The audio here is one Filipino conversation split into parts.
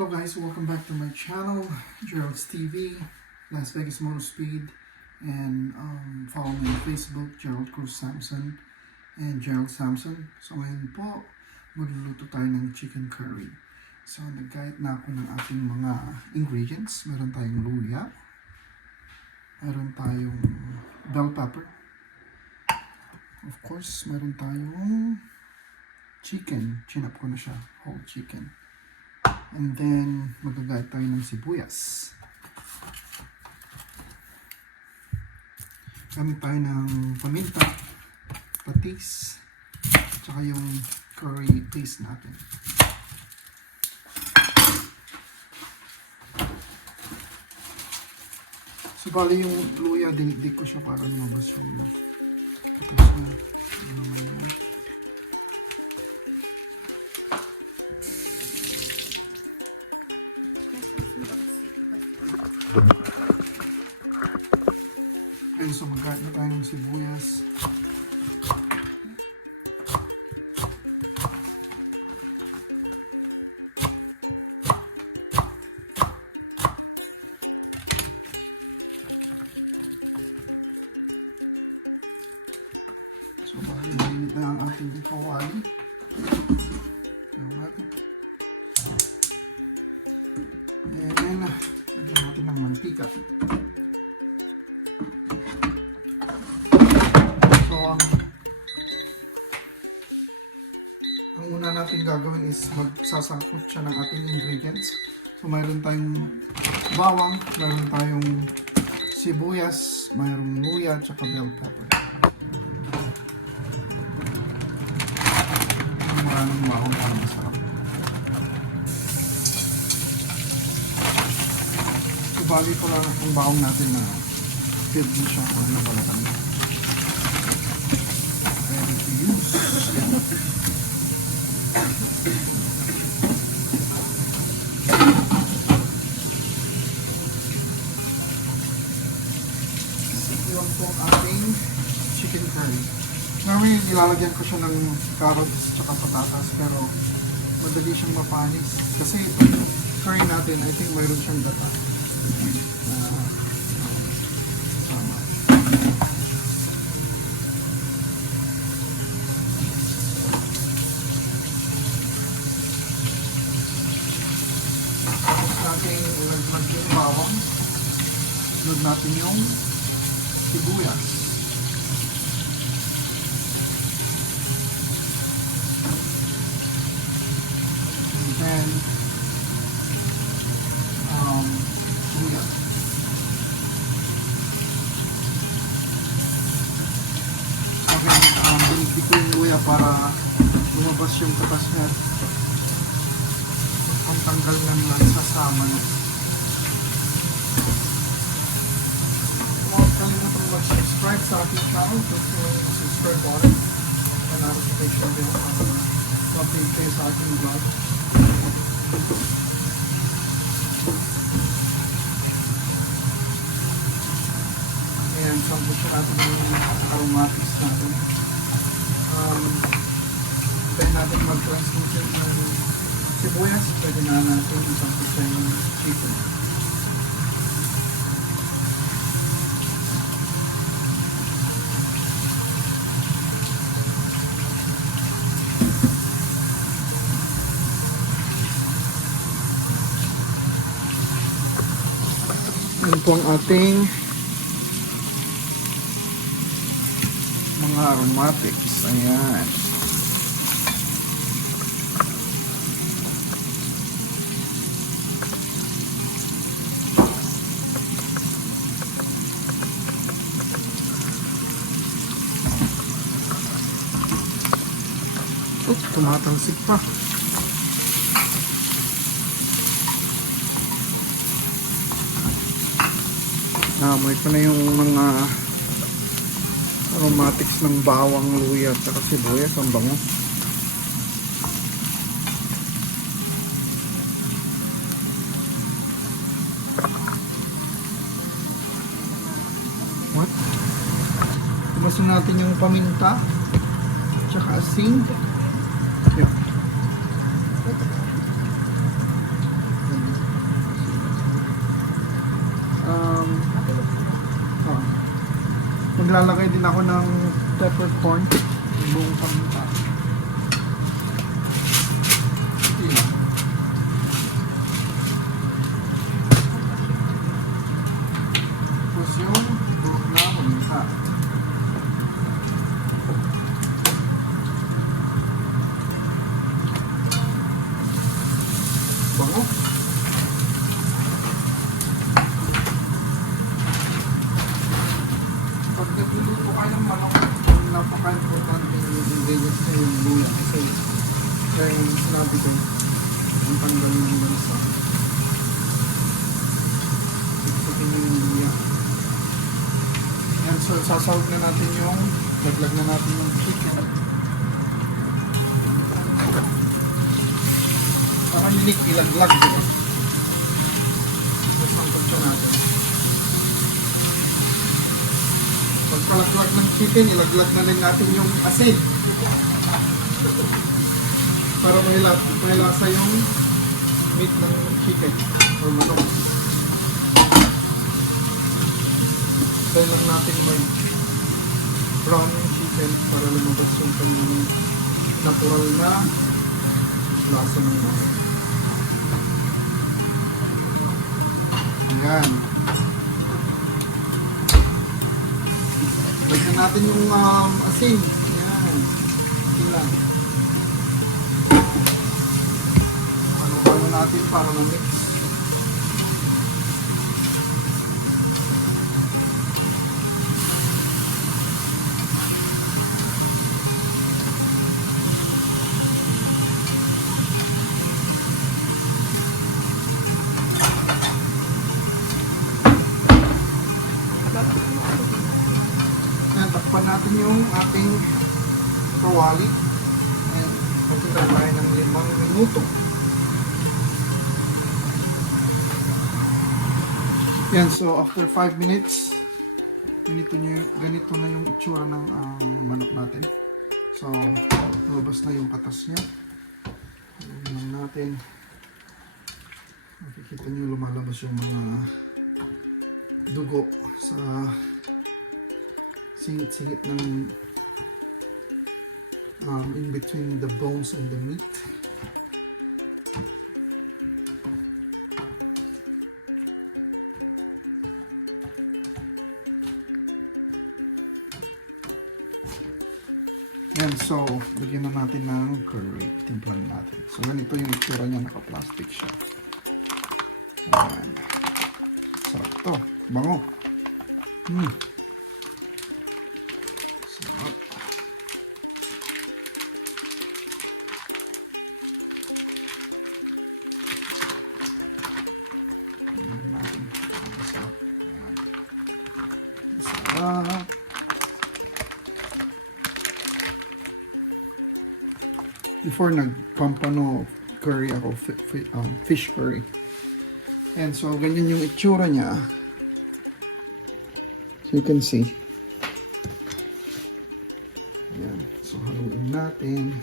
Hello guys, welcome back to my channel, Gerald's TV, Las Vegas Motor Speed, and follow me on Facebook, Gerald Cruz Samson, and Gerald Samson. So ngayon po, magluluto tayo ng chicken curry. So nag-guide na ako ng ating mga ingredients. Meron tayong luya, meron tayong bell pepper, of course, meron tayong chicken, chinap ko na siya, whole chicken. And then, magagayat tayo ng sibuyas. Gamit tayo ng paminta, patis, tsaka yung curry paste natin. So, bali yung luya, dinidik ko siya para lumabas yung katas niya. Ayun, so mag-cut na tayo ng sibuyas. So mainit na ang ating kawali. And lagyan natin ng mantika. So, ang una natin gagawin is magsasangkot siya ng ating ingredients. So, mayroon tayong bawang, mayroon tayong sibuyas, mayroong luya, at saka bell pepper. Maraming bawang para masarap. So, bali ko lang ang bawang natin na filled din siya kung nabalatan na. Ito po ang ating chicken curry. Ngayon, nilalagyan ko siya ng carrots at patatas, pero madali siyang mapanis. Kasi itong curry natin, I think mayroon siyang gata. Natin ilaglag yung bawang, ilaglag natin yung sibuyas, and then luya. Okay, binigay ko yung luya para lumabas yung katas niya. Pantanggal ng sasama niya. Huwag kalimutan mag-subscribe sa aking channel. Click nyo yung subscribe button and notification bell para ma-update kayo sa aking vlog. Ayan, sambot siya natin yung aromatics natin. Hintayin natin mag-translucent ng sibuyas, pwede na natin isangkot sa yung chicken. Yan po ang ating mga aromatics. Ayan. Tumatalsik pa. Naamoy ko na yung mga aromatics ng bawang, luya at saka sibuyas. Ang bango. What? Tumasin natin yung paminta tsaka asin. Yeah. Maglalagay din ako ng peppercorn. Yung buong paminta. Yan. Tapos yung buong na paminta. Bango. Pag nagluluto kayo ng manok, napaka-importante yung ingredients na yung luya. Kasi kaya yung sinabi ko, ang tanggal ng lansa. Ikutin yung luya. Yan, so sasawag na natin yung, laglag na natin yung chicken. Parang unique ilaglag, diba? Tapos ang pagsa natin. Pagkalaglag ng chicken, ilaglag na rin natin yung asin. Para may lasa yung meat ng chicken or manok. Try lang natin may brown yung chicken para lumabas yung kanyang natural na lasa ng manok. Ayan. Lagyan natin yung asin. Ayan. Asin lang. Ano natin para ma-mix. Takpan natin yung ating kawali and magtira tayo ng 5 minuto. Yan, so after 5 minutes ganito na yung itsura ng manok natin. So lumabas na yung patas niya. Tingnan natin, makikita niyo lumalabas yung mga dugo sa singit-singit ng in between the bones and the meat. Yan, so lagyan na natin ng curry, timplan natin. So ganito yung itsura niya, naka-plastic siya. Ayan. Sarap to, bango. Before nagpampano curry ako, fish curry. And so ganyan yung itsura niya. So you can see. Ayan. So haluin natin.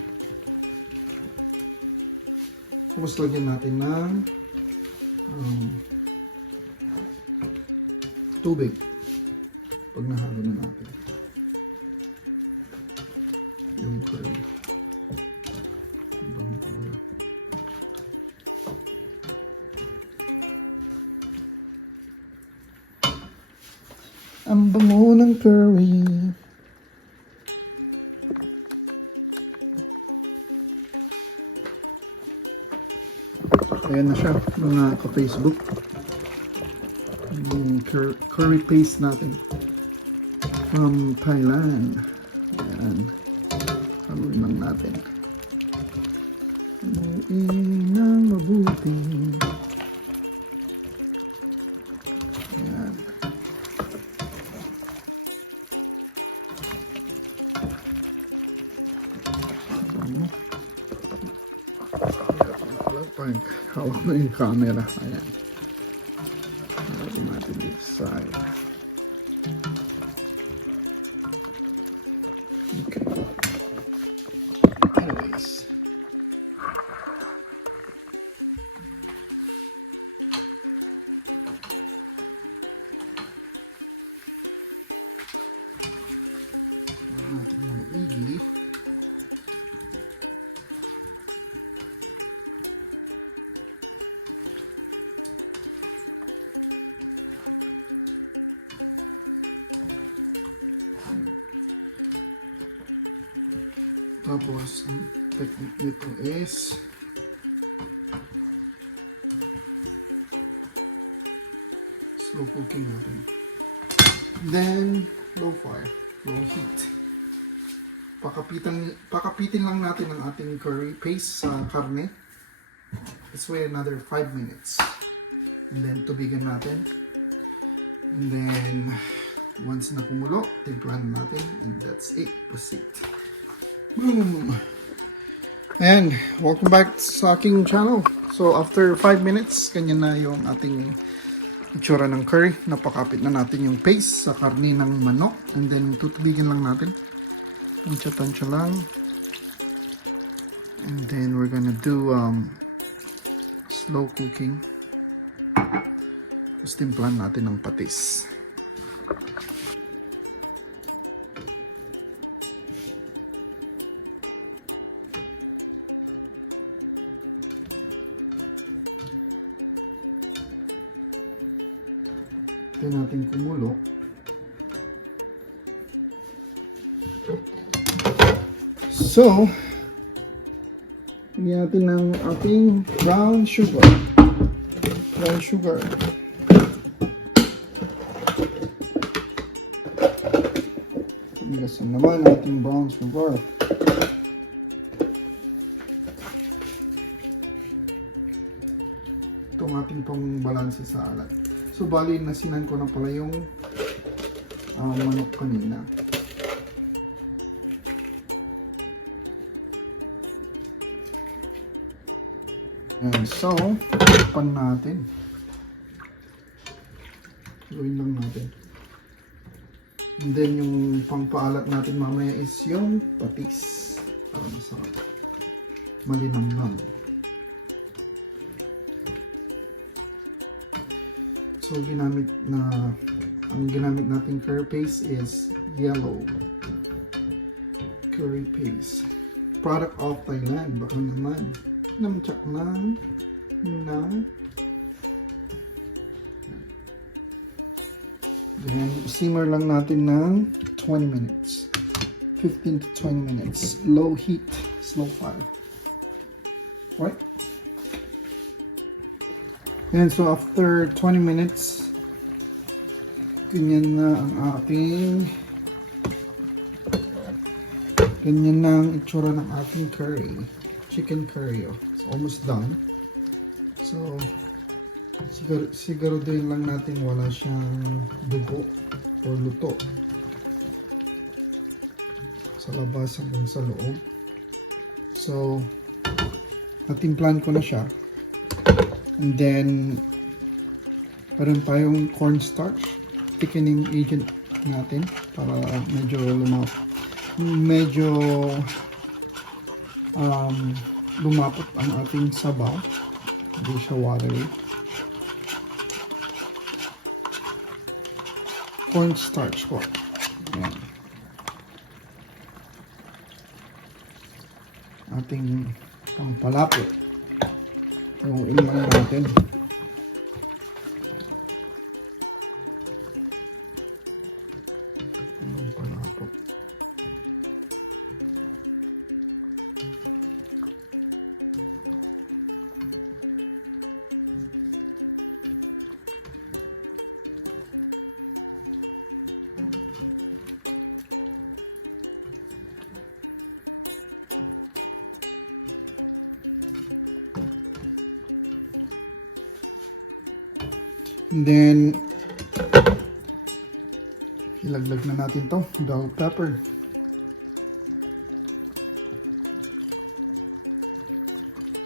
Tapos lagyan natin ng tubig. Pag nahalo na natin yung curry. Ang bango ng curry. Ayan na siya, mga ka-Facebook. Yung curry paste natin from Thailand. Ayan. Haluin lang natin. Haluin ng mabuti. Ayan. Pag hawak na yung camera. Ayan. Haluin natin dito side. Okay. Anyways. natin maigi. Tapos, ang technique nito is slow cooking natin. Then, low fire, low heat. Pakapitin lang natin ang ating curry paste sa karne. Let's wait another 5 minutes. And then, tubigan natin. And then, once na kumulo, timplahan natin. And that's it. Proceed. Boom! And welcome back sa aking channel. So after 5 minutes, ganyan na yung ating itsura ng curry. Napakapit na natin yung paste sa karne ng manok. And then tutubigan lang natin. Tansya-tansya lang. And then we're gonna do slow cooking. Tapos timplahan natin ng patis. Ito natin kumulo. So, lagyan natin ng ating brown sugar. Brown sugar. Igasan naman ating brown sugar. Ito ang ating pang-balanse sa alat. So, bali, nasinan ko na pala yung manok kanina. And so, pan natin. Gawin lang natin. And then, yung pangpaalat natin mamaya is yung patis. Para masarap. Malinamnam. So, ang ginamit nating curry paste is yellow curry paste. Product of Thailand. Baka naman. Namtsak na. Then, simmer lang natin ng 20 minutes. 15 to 20 minutes. Low heat, slow fire. Right? And so after 20 minutes, ganyan na ang itsura ng ating curry. Chicken curry. Oh. It's almost done. So, siguro din lang natin wala siyang dugo or luto. Sa labas hanggang sa loob. So, natimplan ko na siya. And then, meron tayong cornstarch, thickening agent natin para medyo lumapot ang ating sabaw. Hindi siya watery. Cornstarch po. Ayan. Ating pangpalapot. Yung ilang natin. Pangpalapot. And then, ilaglag na natin to, bell pepper.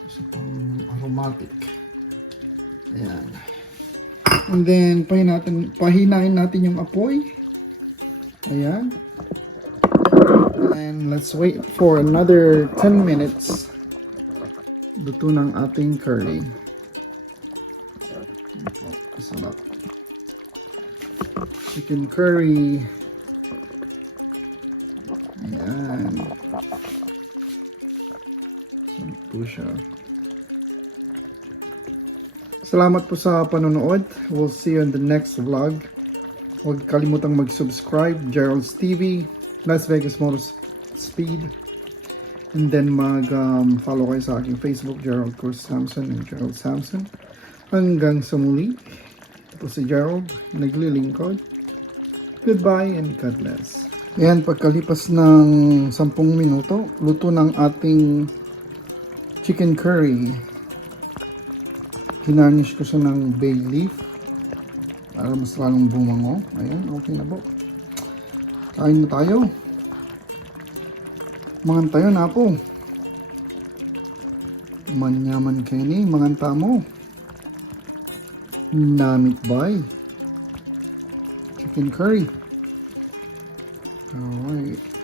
Isa pang aromatic. Ayan. And then, pahinain natin yung apoy. Ayan. And let's wait for another 10 minutes. Luto ng ating curry. Sarap. Chicken curry. po siya. Salamat po sa panonood. We'll see you in the next vlog. Huwag kalimutang mag-subscribe, Gerald's TV, Las Vegas Motor Speed. And then mag-follow kayo sa aking Facebook, Gerald Cruz Samson and Gerald Samson. Hanggang sa muli, ito si Gerald, naglilingkod. Goodbye and God bless. Ayan, pagkalipas ng 10 minuto, luto ng ating chicken curry. Ginarnish ko siya ng bay leaf para mas lalong bumango. Ayan, okay na po. Kain na tayo. Mangan tayo na po. Manyaman kini, mangan tamo. Namit bay. Chicken curry. Alright.